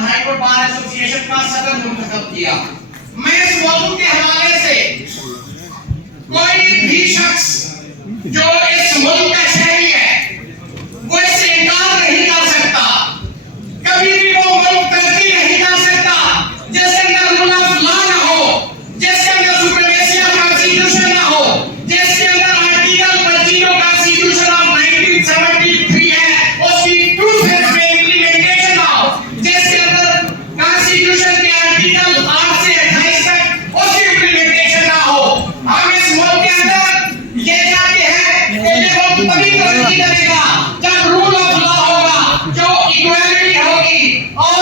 Allahabad high court bar association का सदर मुंतखब किया। मैं इस मौजूद के हवाले से कोई भी शख्स जो इस मुल्क का शहरी है वो इससे इनकार नहीं कर सकता, कभी भी वो मुल्क तरक्की नहीं कर सकता जिसके अंदर रूल ऑफ लॉ ना हो, जिसके अंदर सुप्रीमेसी ऑफ कॉन्स्टिट्यूशन ना हो, जिसके अंदर आर्टिकल 25 कॉन्स्टिट्यूशन ऑफ 1973 है उसकी ट्रू सेंस में इंप्लीमेंटेशन ना हो, जिसके अंदर कॉन्स्टिट्यूशन के आर्टिकल 8 से 28 तक उसकी इंप्लीमेंटेशन ना हो। हम इस मुल्क के अंदर ये चाहते हैं कि ये मुल्क तभी तरक्की करेगा जब रूल ऑफ लॉ होगा, जो इक्वालिटी होगी और